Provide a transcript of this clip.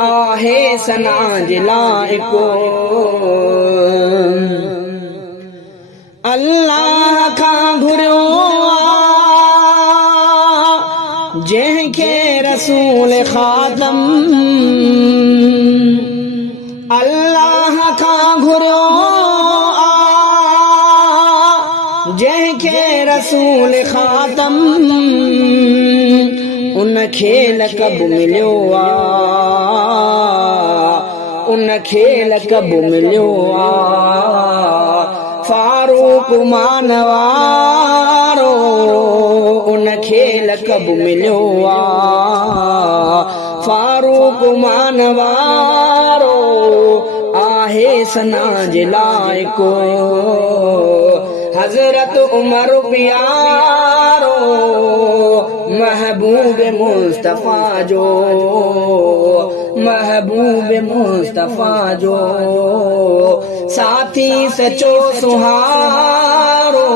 आहे सना जे लाइको अल्लाह खां घुरियो जंहिंखे रसूल खातम अल्लाह खां घुरियो जंहिंखे रसूल खातम उनखे लक़ब मिलियो उनखे लक़ब मिलियो फारूक मानवारो उनखे लक़ब मिलियो फारूक मानवारो आहे सना जे लाइको हज़रत उमर प्यारो महबूब मुस्तफ़ा जो महबूब मुस्तफ़ा जो साथी सचो सुहारो।